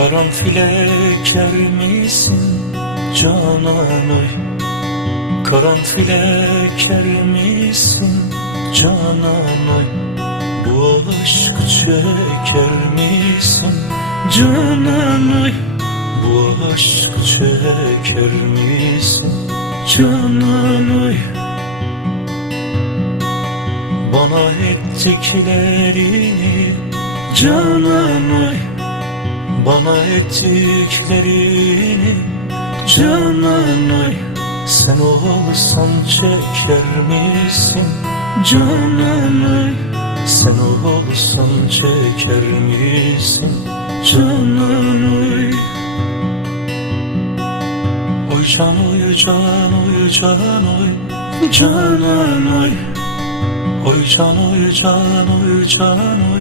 Karanfil eker misin canan oy? Karanfil eker misin canan oy? Bu aşkı çeker misin canan oy? Bu aşkı çeker misin canan oy? Bana ettiklerini canan oy, bana ettiklerini canan oy, sen olsan çeker misin canan oy? Sen olsan çeker misin canan oy? Oy can oy can oy can oy canan oy. Oy can oy can oy can oy.